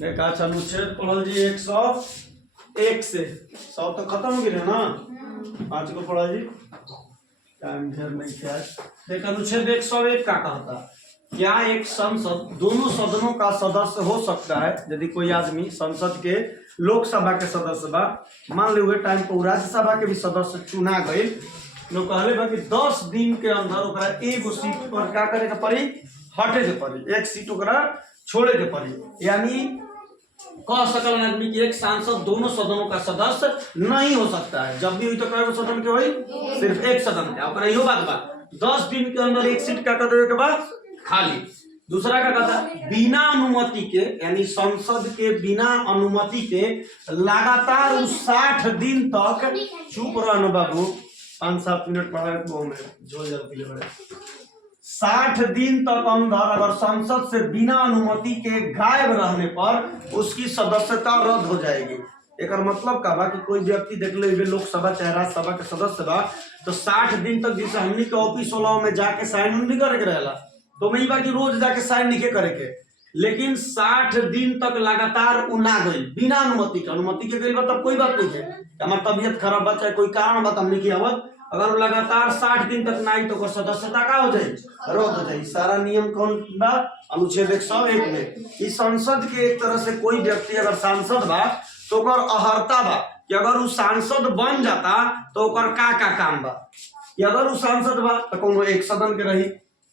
एक अच्छा अनुच्छेद पढ़ल जी 101 से 100 तो खत्म हो गए ना। 5 को पढ़ल जी टाइम घेर नहीं क्या। देख अनुच्छेद 101 का कहता क्या एक संसद दोनों सदनों का सदस्य हो सकता है यदि कोई आदमी संसद के लोकसभा के सदस्य बा मान लीजिए टाइम पर राज्यसभा के भी सदस्य चुना गए लोग कहले बा कि 10 दिन के अंदर ओकरा एगो सीट पर क्या करे के पड़ी हटे के पड़ी एक सीट ओकरा छोड़े के पड़ी। यानी कह सकल आदमी कि एक सांसद दोनों सदनों का सदस्य नहीं हो सकता है। जब भी हुई तो कई सदन के हुई सिर्फ एक सदन के ओकरा इहो बात बा 10 दिन के अंदर एक सीट क्या कर देवे के बाद खाली। दूसरा का कहता बिना अनुमति के यानी संसद के बिना अनुमति के लगातार 60 दिन तक चुप रहना बाबू 5-7 मिनट पढ़ा में जो जल के लिए 60 दिन तक अंदर अगर संसद से बिना अनुमति के गायब रहने पर उसकी सदस्यता रद्द हो जाएगी। एक मतलब का बा कि कोई व्यक्ति देख ले लोकसभा चाहे राज्यसभा के सदस्य बा तो 60 दिन तक जैसे हमनी के ऑफिस वाला में जाके साइन नहीं करे के रहेला तो वही बा कि रोज जाके साइन नहीं करे के, लेकिन 60 दिन तक लगातार उना गई बिना अनुमति के गई तब कोई बात नहीं है। हमार तबियत खराब बा चाहे कोई कारण बता हमने किया अगर लगातार 60 दिन तक नहीं तो सदस्यता का हो जाए रद्द हो जाए। सारा नियम कौन बा अनुच्छेद 101 में कि संसद के एक तरह से कोई व्यक्ति अगर सांसद बा तो ओकर अहर्ता बा कि अगर वो सांसद बन जाता तो ओकर का काम बा कि अगर वो सांसद बा तो कोनो एक सदन के रही,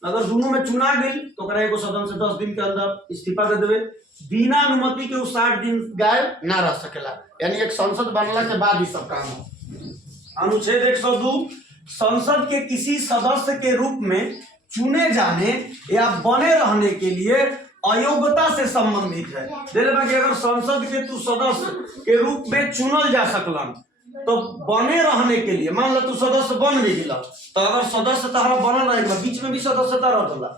अगर दोनों में चुना गई तो ओकरा एगो सदन से 10 दिन के अंदर इस्तीफा दे देवे। बिना अनुमति के 60 दिन गायब ना रह सकेला यानी एक संसद बनला के बाद ही सब काम हो। अनुच्छेद 102 संसद के किसी सदस्य के रूप में चुने जाने या बने रहने के लिए अयोग्यता से संबंधित है। कि अगर संसद के तू सदस्य के रूप में चुनल जा सकलन तो बने रहने के लिए मान लो तू सदस्य बन भी गिला तो अगर सदस्य तारा बनल रहेगा बीच में भी सदस्यता रह होला।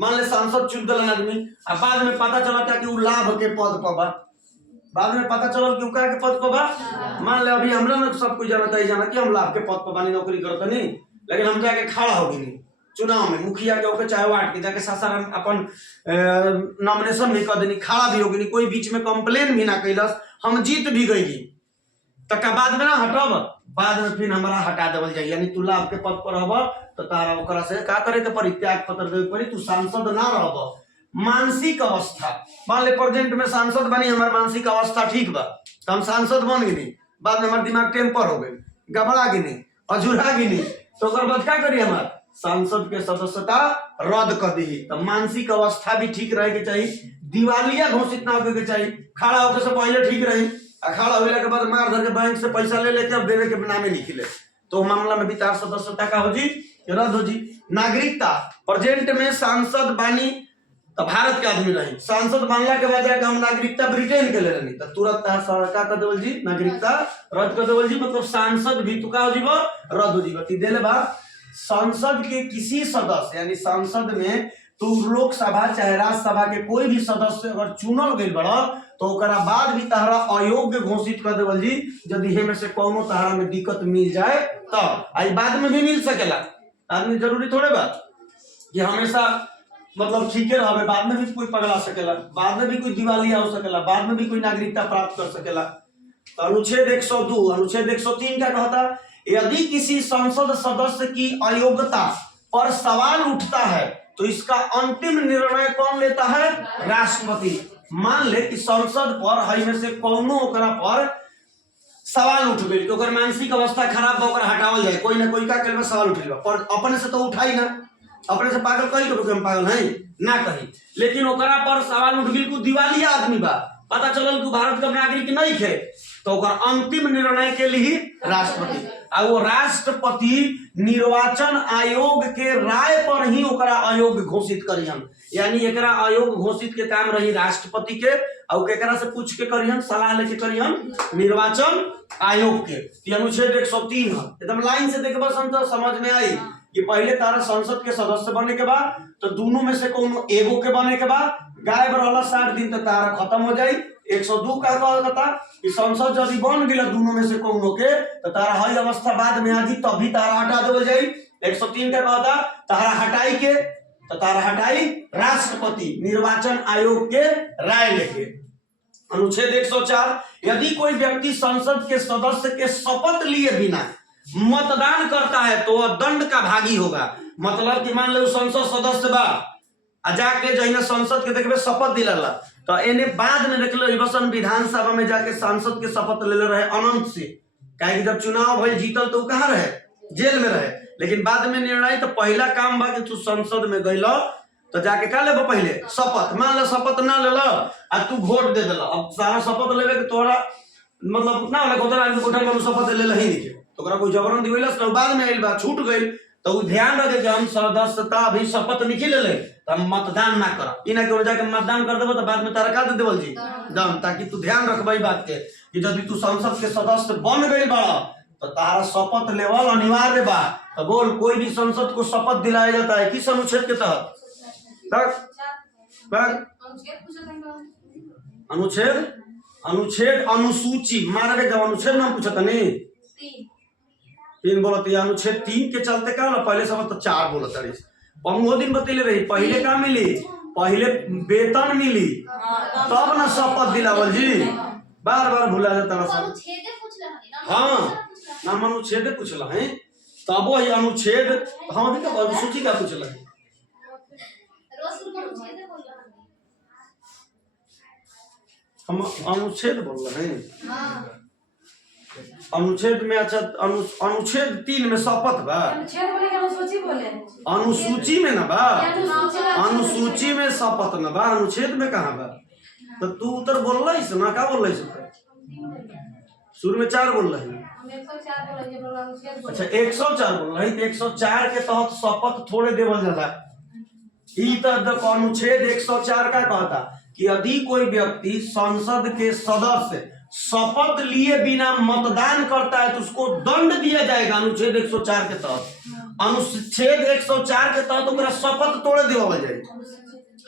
मान ले सांसद चुन दिलन आदमी आ बाद में पता चला कि उ लाभ के पद पर बा, बाद में पता चलल कि उका के पद पर बा। मान ले अभी हमरा में सब कुछ जानता है जाना कि हम लाभ के पद पर बानी नौकरी करते नहीं, लेकिन हम जाके खड़ा हो गई चुनाव में मुखिया के ओके चाहे वार्ड के जाके सासाराम अपन नॉमिनेशन भी कर देनी खड़ा भी हो गई कोई बीच में कंप्लेन भी ना कैलस हम जीत भी गई तक बाद में ना हटब बाद में फिर हमारा हटा देवल जाए यानी तू लाभ के पद पर रहब तो तारा ओकरा से का करे के पड़ी त्याग पत्र देवे पड़ी तू सांसद ना रहब। मानसिक अवस्था मान ले प्रेजेंट में सांसद बनी हमार मानसिक अवस्था ठीक बा तो हम सांसद बन गई बाद में हमार दिमाग टेम्पर हो गई गबड़ा गिनी अझुरा गिनी तो ओकर बाद क्या करी हमार सांसद के सदस्यता रद्द कर दी। तो मानसिक अवस्था भी ठीक रहे के चाहिए, दिवालिया घोषित ना होके चाहिए, खड़ा होके से पहले ठीक रही खड़ा होला के बाद मार धर के बैंक से पैसा ले लेके अब देवे के नामे निकले तो मामला में भी तार सदस्यता का हो जी रद्द हो जी। नागरिकता प्रेजेंट में सांसद बानी तो भारत के आदमी रही सांसद बनला के बाद हम नागरिकता ब्रिटेन के ले रही तो तुरंत सरकार का देवल जी नागरिकता रद्द कर देवल जी मतलब सांसद भी तुका हो जीव रद्द हो जीव। देले बा संसद के किसी सदस्य यानी संसद में तो लोकसभा चाहे राज्यसभा के कोई भी सदस्य अगर चुनल गई बड़ा तो ओकरा बाद भी तहरा अयोग्य घोषित कर देवल जी यदि हे में से कोनो तहरा में दिक्कत मिल जाए तो आई बाद में भी मिल सकेला। आदमी जरूरी थोड़े बा कि हमेशा मतलब ठीक रहे बाद में भी कोई पगला सकेला बाद में भी कोई दिवालिया हो सकेला बाद में भी कोई नागरिकता प्राप्त कर सकेला। तो अनुच्छेद 102 अनुच्छेद 103 क्या कहता यदि किसी संसद सदस्य की अयोग्यता पर सवाल उठता है तो इसका अंतिम निर्णय कौन लेता है राष्ट्रपति। मान ले कि संसद पर हई में से कोनो ओकरा पर सवाल उठ गई तो ओकर मानसिक अवस्था खराब बा ओकरा हटावल जाए कोई ना कोई का के सवाल उठेगा पर अपने से तो उठाई ना अपने से पागल कही तो हम पागल हैं ना कही लेकिन ओकरा पर सवाल उठ गई को दिवालिया आदमी बा पता चलल कि भारत का नागरिक नहीं है तो ओकर अंतिम निर्णय के लिए राष्ट्रपति आ वो राष्ट्रपति निर्वाचन आयोग के राय पर ही ओकरा अयोग्य घोषित करियन यानी एकरा अयोग्य घोषित के काम रही राष्ट्रपति के और केकरा से पूछ के करियन सलाह लेके करियन निर्वाचन आयोग के। अनुच्छेद 103 है एकदम लाइन से देखबा तो समझ में आई कि पहले तारा संसद के सदस्य बने के बाद तो दोनों में से कोनो एगो के बने के बाद गायब रहला 60 दिन तक तारा खत्म हो जाई। 102 का कहता कि संसद यदि बन गया दोनों में से कोनो के तो तारा हई अवस्था बाद में आदि तभी तारा हटा देवल जाई। 103 का कहता तारा हटाई के तो तारा हटाई राष्ट्रपति निर्वाचन आयोग के राय लेके अनुच्छेद 104, यदि कोई व्यक्ति संसद के सदस्य के शपथ लिए बिना मतदान करता है तो वह दंड का भागी होगा। मतलब कि मान लो संसद सदस्य बा आ जाके जो संसद के देखबे शपथ दिलाला तो एने बाद में देख लो इवसन विधानसभा में जाके सांसद के शपथ ले रहे अनंत से, काहे कि जब चुनाव भइल जीतल तो कहाँ रहे, जेल में रहे, लेकिन बाद में निर्णय तो पहला काम बा कि तू संसद में गइल तो जाके का लेबो पहले शपथ। मान लो शपथ ना ले लो आ तू वोट दे देला, अब सारा शपथ लेवे के तोरा मतलब ना वाला गोदरा आदमी कोठा में शपथ ले ही नहीं तो ओकरा कोई जबरन दिवेला तो बाद में आइल बा छूट गइल तो उ ध्यान रखे कि हम सदस्यता भी शपथ नहीं ले तो हम मतदान ना करब, ई ना कि जाके मतदान कर देबो तो बाद में तारा का दे देवल जी दम, ताकि तू ध्यान रखबई बात के कि यदि तू संसद के सदस्य बन गइल बा तो तारा शपथ लेवल अनिवार्य बा। तो बोल कोई भी संसद को शपथ दिलाया जाता है किस अनुच्छेद के तहत? अनुच्छेद अनुसूची मारे जब अनुच्छेद नाम पूछा था नहीं 3 बोलत, अनुच्छेद 3 के चलते का पहले सब तो 4 बोलत रही पंगो दिन बतैले रही। पहले का मिली, पहले वेतन मिली तब ना शपथ दिलावल जी, बार बार भुला जाता सब। हाँ नाम अनुच्छेद पूछला है तब वही अनुच्छेद, हम अभी का अनुसूची का पूछला है हम अनुच्छेद बोल रहे हैं। अनुच्छेद में अच्छा अनुच्छेद 3 में शपथ बा, अनुसूची में ना बा, अनुसूची में शपथ ना बा, अनुच्छेद में कहाँ बा? तो तू उतर बोल रही से ना का बोल रही से शुरू में 4 बोल रही। अच्छा 104 बोल रही, 104 के तहत शपथ थोड़े देवल जाता। अनुच्छेद 104 का कहता कि यदि कोई व्यक्ति संसद के सदस्य शपथ लिए बिना मतदान करता है तो उसको दंड दिया जाएगा। अनुच्छेद 104 के तहत, अनुच्छेद 104 के तहत ओकरा शपथ तोड़े देवल जाए।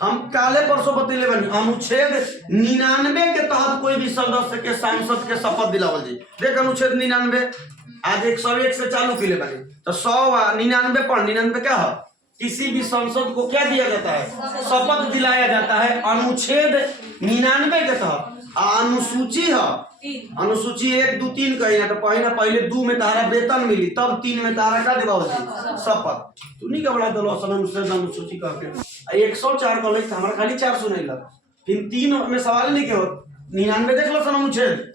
हम काले परसों बतैले बनी अनुच्छेद 99 के तहत कोई भी सदस्य के सांसद के शपथ दिलावल जाए। देख अनुच्छेद 99 आज 101 से चालू किले बनी तो 199 पर 99 क्या है? किसी भी सांसद को क्या दिया जाता है? शपथ दिलाया जाता है। अनुच्छेद 99 के तहत अनुसूची है, अनुसूची 1, 2, 3 कही ना तो पहले 2 में तारा वेतन मिली तब 3 में तारा का दिवाओ शपथ। तू नहीं घबरा दलो अनुसूची कह के 104 को लेके हमारा खाली 4 सुनाई लग, फिर 3 में सवाल नहीं के हो 99 देख लो सन अनुच्छेद।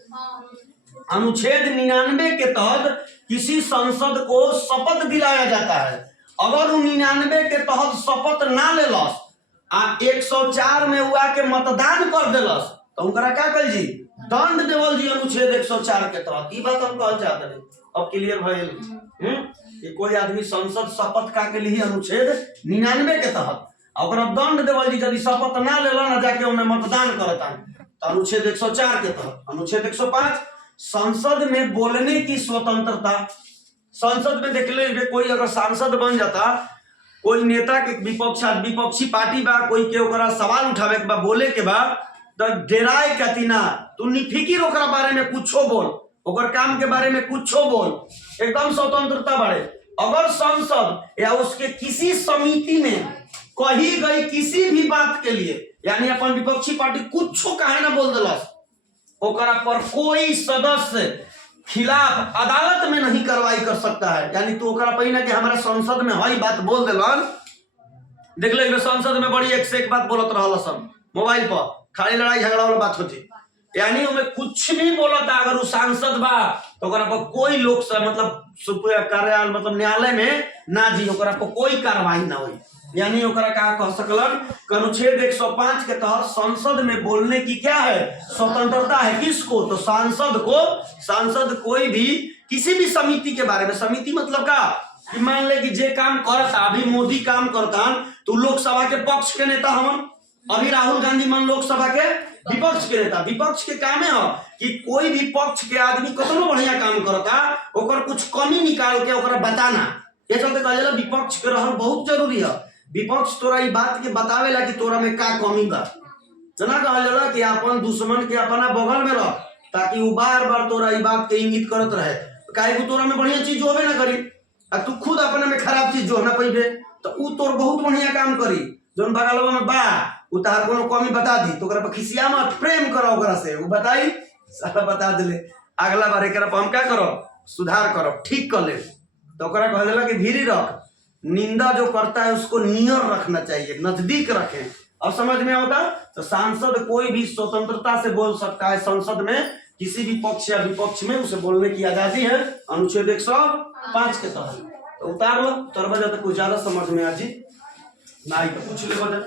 अनुच्छेद 99 के तहत किसी संसद को शपथ दिलाया जाता है। अगर 99 के तहत शपथ ना ले लस आ 104 में हुआ के मतदान कर देलस तो उनकरा क्या कल जी दंड देवल जी। अनुच्छेद 104 के तहत ई बात हम कहल चाहते हैं, अब क्लियर भइल कि कोई आदमी संसद शपथ का के लिए अनुच्छेद 99 के तहत अगर दंड देवल जी यदि शपथ ना लेला ना जाके उनमें मतदान करता तो अनुच्छेद 104 के तहत। अनुच्छेद 105 संसद में बोलने की स्वतंत्रता। संसद में देख ले कोई अगर सांसद बन जाता, कोई नेता के विपक्षी पार्टी बा कोई के ओकरा सवाल उठावे के बा बोले के बा तो डेराए कती ना, तू निफिकिर ओकरा बारे में कुछो बोल, ओकर काम के बारे में कुछो बोल, एकदम स्वतंत्रता बारे। अगर संसद या उसके किसी समिति में कही गई किसी भी बात के लिए यानी अपन विपक्षी पार्टी कुछो काहे ना बोल दिलस ओकरा पर कोई सदस्य खिलाफ अदालत में नहीं कार्रवाई कर सकता है। यानी तू ओकरा पहिना कि हमारा संसद में हई बात बोल दिलन, देख ले संसद में बड़ी एक से एक बात बोलत रहल सब मोबाइल पर, खाली लड़ाई झगड़ा वाला बात होती, यानी उनमें कुछ भी बोलता अगर वो सांसद बा तो ओकरा पर कोई लोक मतलब कार्यालय मतलब न्यायालय में ना जी ओकरा पर कोई कार्रवाई ना हुई। यानी ओकरा का कह सकलन अनुच्छेद 105 के तहत संसद में बोलने की क्या है स्वतंत्रता है। किसको? तो सांसद को। सांसद कोई भी किसी भी समिति के बारे में, समिति मतलब का कि मान ले कि जे काम करता अभी मोदी काम करता तो लोकसभा के पक्ष के नेता हम, अभी राहुल गांधी मान लोकसभा के विपक्ष के नेता। विपक्ष के काम है कि कोई भी पक्ष के आदमी कितना बढ़िया काम करता ओकर कुछ कमी निकाल के ओकरा बताना। ये चलते कहा जाला विपक्ष के रहल बहुत जरूरी है। विपक्ष तोरा ई बात के बतावेला कि तोरा में का कमी बा, जना कहल जाला कि अपन दुश्मन के अपना बगल में रख ताकि वो बार बार तोरा ई बात के इंगित करत रहे। काहे को तोरा में बढ़िया चीज होबे ना करी आ तू खुद अपने में खराब चीज जो ना पइबे तो ऊ तोर बहुत बढ़िया काम करी। जोन बगलवा में बा उतार कोनो कमी बता दी तो ओकरा पर खिसिया मत, प्रेम करो ओकरा से, वो बताई सारा बता दिले। अगला बार एकरा पर हम क्या करो, सुधार करो, ठीक कर ले। तो ओकरा कह देला कि भीरी रख, निंदा जो करता है उसको नियर रखना चाहिए, नजदीक रखें। अब समझ में आता? तो सांसद कोई भी स्वतंत्रता से बोल सकता है, संसद में किसी भी पक्ष या विपक्ष में उसे बोलने की आजादी है अनुच्छेद 105 के तहत। तो उतार लो, तर वजह तो कुछ ज्यादा समझ में आ जी ना ही तो पूछ ले वजह।